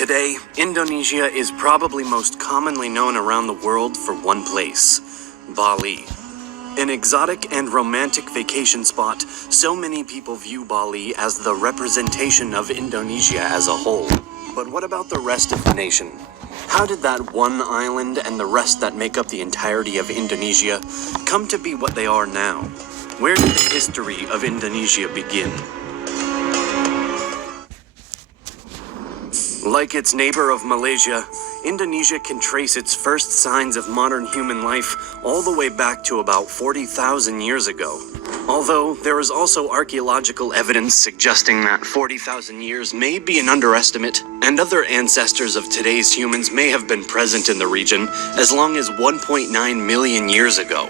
Today, Indonesia is probably most commonly known around the world for one place, Bali. An exotic and romantic vacation spot, so many people view Bali as the representation of Indonesia as a whole. But what about the rest of the nation? How did that one island and the rest that make up the entirety of Indonesia come to be what they are now? Where did the history of Indonesia begin? Like its neighbor of Malaysia, Indonesia can trace its first signs of modern human life all the way back to about 40,000 years ago. Although there is also archaeological evidence suggesting that 40,000 years may be an underestimate, and other ancestors of today's humans may have been present in the region as long as 1.9 million years ago.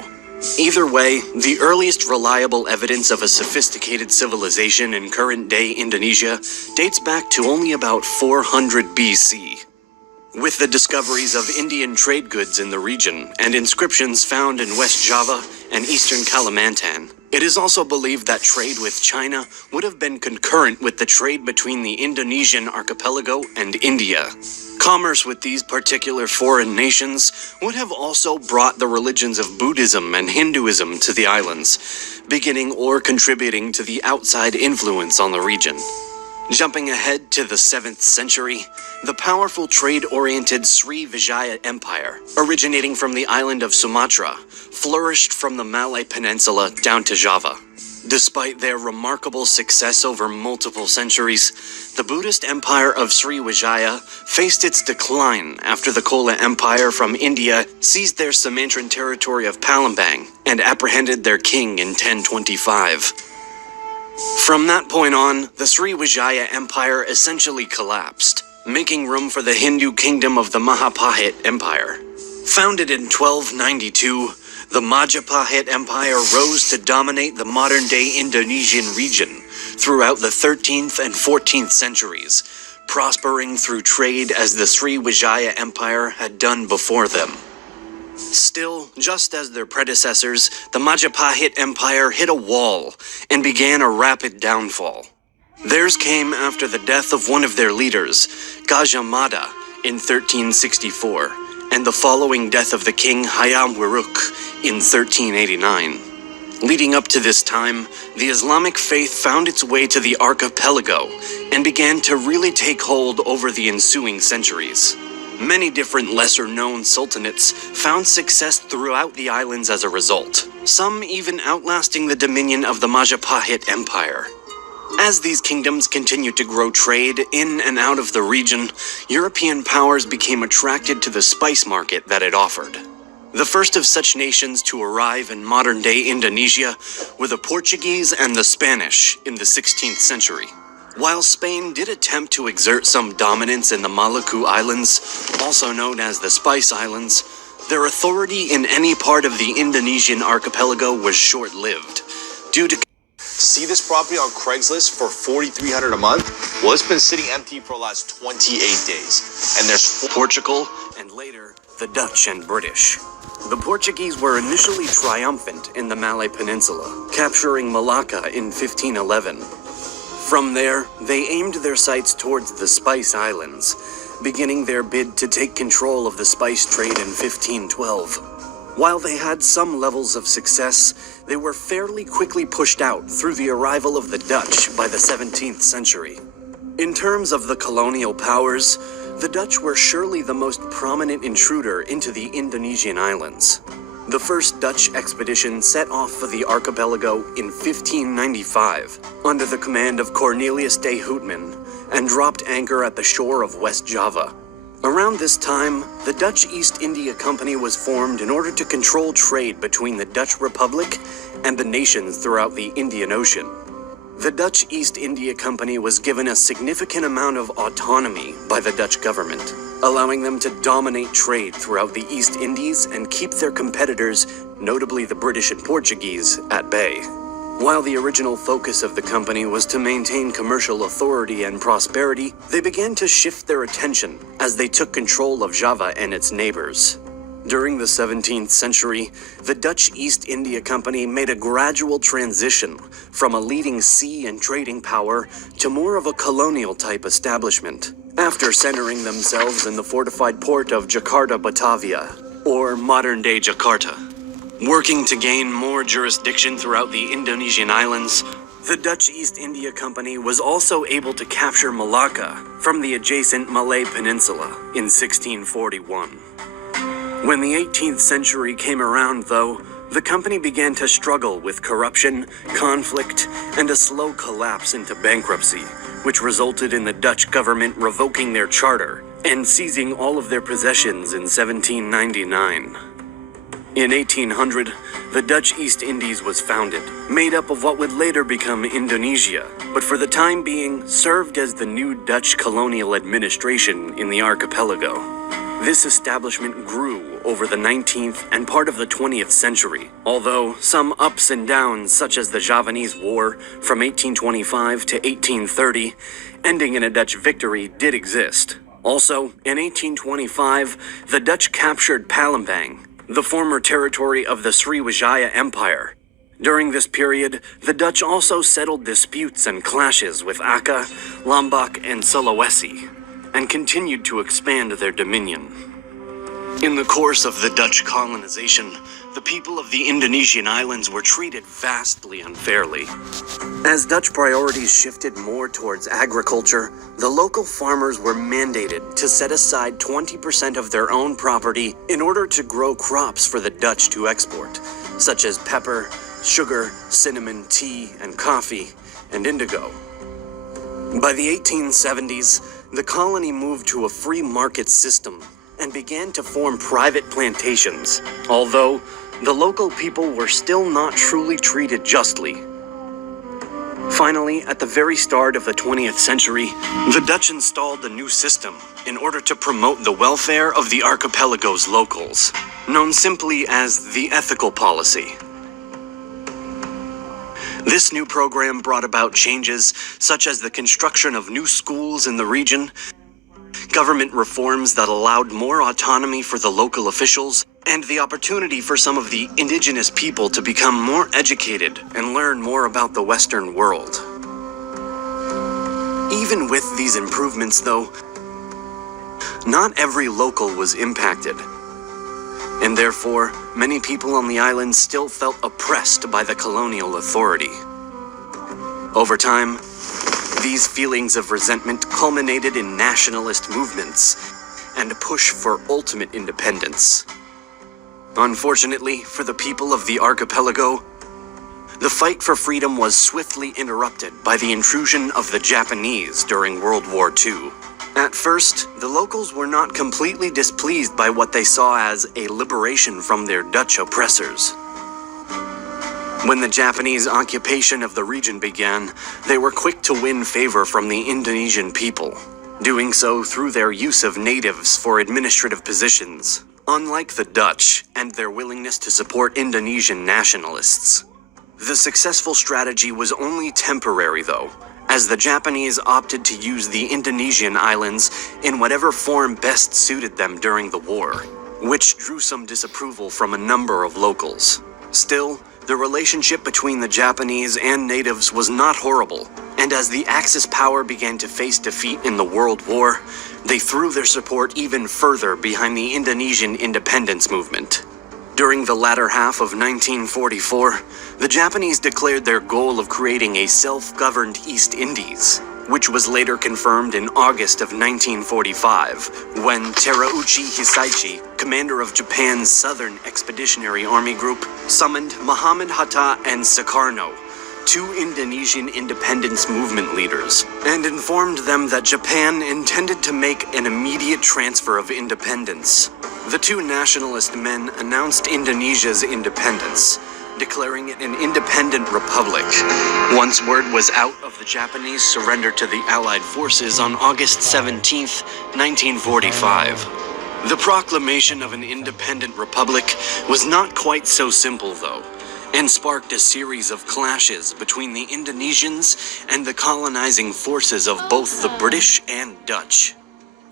Either way, the earliest reliable evidence of a sophisticated civilization in current-day Indonesia dates back to only about 400 BC. With the discoveries of Indian trade goods in the region and inscriptions found in West Java and eastern Kalimantan, it is also believed that trade with China would have been concurrent with the trade between the Indonesian archipelago and India. Commerce with these particular foreign nations would have also brought the religions of Buddhism and Hinduism to the islands, beginning or contributing to the outside influence on the region. Jumping ahead to the 7th century, the powerful trade-oriented Srivijaya Empire, originating from the island of Sumatra, flourished from the Malay Peninsula down to Java. Despite their remarkable success over multiple centuries, the Buddhist empire of Srivijaya faced its decline after the Chola Empire from India seized their Sumantran territory of Palembang and apprehended their king in 1025. From that point on, the Srivijaya Empire essentially collapsed, making room for the Hindu kingdom of the Majapahit Empire. Founded in 1292, the Majapahit Empire rose to dominate the modern-day Indonesian region throughout the 13th and 14th centuries, prospering through trade as the Srivijaya Empire had done before them. Still, just as their predecessors, the Majapahit Empire hit a wall and began a rapid downfall. Theirs came after the death of one of their leaders, Gajah Mada, in 1364, and the following death of the king Hayam Wuruk in 1389. Leading up to this time, the Islamic faith found its way to the archipelago and began to really take hold over the ensuing centuries. Many different lesser-known sultanates found success throughout the islands as a result, some even outlasting the dominion of the Majapahit Empire. As these kingdoms continued to grow trade in and out of the region, European powers became attracted to the spice market that it offered. The first of such nations to arrive in modern-day Indonesia were the Portuguese and the Spanish in the 16th century. While Spain did attempt to exert some dominance in the Maluku Islands, also known as the Spice Islands, their authority in any part of the Indonesian archipelago was short-lived, due to See this property on Craigslist for $4,300 a month? Well, it's been sitting empty for the last 28 days. And there's Portugal and later the Dutch and British. The Portuguese were initially triumphant in the Malay Peninsula, capturing Malacca in 1511. From there, they aimed their sights towards the Spice Islands, beginning their bid to take control of the spice trade in 1512. While they had some levels of success, they were fairly quickly pushed out through the arrival of the Dutch by the 17th century. In terms of the colonial powers, the Dutch were surely the most prominent intruder into the Indonesian islands. The first Dutch expedition set off for the archipelago in 1595 under the command of Cornelius de Houtman and dropped anchor at the shore of West Java. Around this time, the Dutch East India Company was formed in order to control trade between the Dutch Republic and the nations throughout the Indian Ocean. The Dutch East India Company was given a significant amount of autonomy by the Dutch government, allowing them to dominate trade throughout the East Indies and keep their competitors, notably the British and Portuguese, at bay. While the original focus of the company was to maintain commercial authority and prosperity, they began to shift their attention as they took control of Java and its neighbors. During the 17th century, the Dutch East India Company made a gradual transition from a leading sea and trading power to more of a colonial-type establishment, after centering themselves in the fortified port of Jakarta, Batavia, or modern-day Jakarta. Working to gain more jurisdiction throughout the Indonesian islands, the Dutch East India Company was also able to capture Malacca from the adjacent Malay Peninsula in 1641. When the 18th century came around, though, the company began to struggle with corruption, conflict, and a slow collapse into bankruptcy, which resulted in the Dutch government revoking their charter and seizing all of their possessions in 1799. In 1800, the Dutch East Indies was founded, made up of what would later become Indonesia, but for the time being served as the new Dutch colonial administration in the archipelago. This establishment grew over the 19th and part of the 20th century, although some ups and downs such as the Javanese War from 1825 to 1830, ending in a Dutch victory, did exist. Also, in 1825, the Dutch captured Palembang, the former territory of the Sriwijaya Empire. During this period, the Dutch also settled disputes and clashes with Aka, Lombok, and Sulawesi, and continued to expand their dominion. In the course of the Dutch colonization, the people of the Indonesian islands were treated vastly unfairly. As Dutch priorities shifted more towards agriculture, the local farmers were mandated to set aside 20% of their own property in order to grow crops for the Dutch to export, such as pepper, sugar, cinnamon, tea, and coffee, and indigo. By the 1870s, the colony moved to a free market system and began to form private plantations, although the local people were still not truly treated justly. Finally, at the very start of the 20th century, the Dutch installed a new system in order to promote the welfare of the archipelago's locals, known simply as the ethical policy. This new program brought about changes such as the construction of new schools in the region, government reforms that allowed more autonomy for the local officials, and the opportunity for some of the indigenous people to become more educated and learn more about the Western world. Even with these improvements, though, not every local was impacted, and therefore, many people on the island still felt oppressed by the colonial authority. Over time, these feelings of resentment culminated in nationalist movements and a push for ultimate independence. Unfortunately, for the people of the archipelago, the fight for freedom was swiftly interrupted by the intrusion of the Japanese during World War II. At first, the locals were not completely displeased by what they saw as a liberation from their Dutch oppressors. When the Japanese occupation of the region began, they were quick to win favor from the Indonesian people, doing so through their use of natives for administrative positions, unlike the Dutch and their willingness to support Indonesian nationalists. The successful strategy was only temporary, though, as the Japanese opted to use the Indonesian islands in whatever form best suited them during the war, which drew some disapproval from a number of locals. Still, the relationship between the Japanese and natives was not horrible, and as the Axis power began to face defeat in the World War, they threw their support even further behind the Indonesian independence movement. During the latter half of 1944, the Japanese declared their goal of creating a self-governed East Indies, which was later confirmed in August of 1945, when Terauchi Hisaichi, commander of Japan's Southern Expeditionary Army Group, summoned Muhammad Hatta and Sukarno, two Indonesian independence movement leaders, and informed them that Japan intended to make an immediate transfer of independence. The two nationalist men announced Indonesia's independence, declaring it an independent republic, once word was out of the Japanese surrender to the Allied forces on August 17, 1945. The proclamation of an independent republic was not quite so simple, though, and sparked a series of clashes between the Indonesians and the colonizing forces of both the British and Dutch.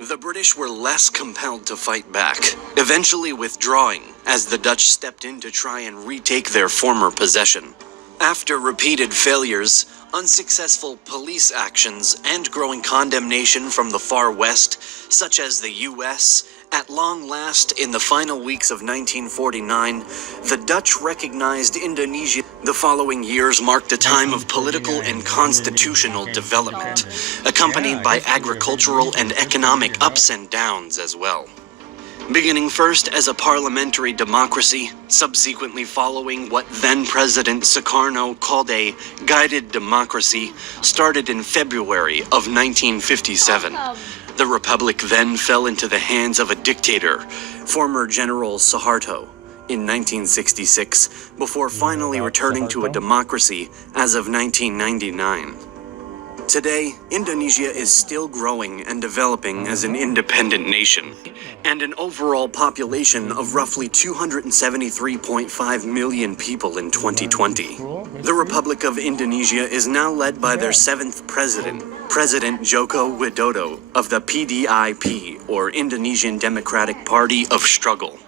The British were less compelled to fight back, eventually withdrawing as the Dutch stepped in to try and retake their former possession. After repeated failures, unsuccessful police actions, and growing condemnation from the far west, such as the US, at long last, in the final weeks of 1949, the Dutch recognized Indonesia. The following years marked a time of political and constitutional development, accompanied by agricultural and economic ups and downs as well. Beginning first as a parliamentary democracy, subsequently following what then-President Sukarno called a guided democracy, started in February of 1957. The republic then fell into the hands of a dictator, former General Suharto, in 1966, before finally returning to a democracy as of 1999. Today, Indonesia is still growing and developing as an independent nation, and an overall population of roughly 273.5 million people in 2020. The Republic of Indonesia is now led by their 7th president, President Joko Widodo of the PDIP, or Indonesian Democratic Party of Struggle.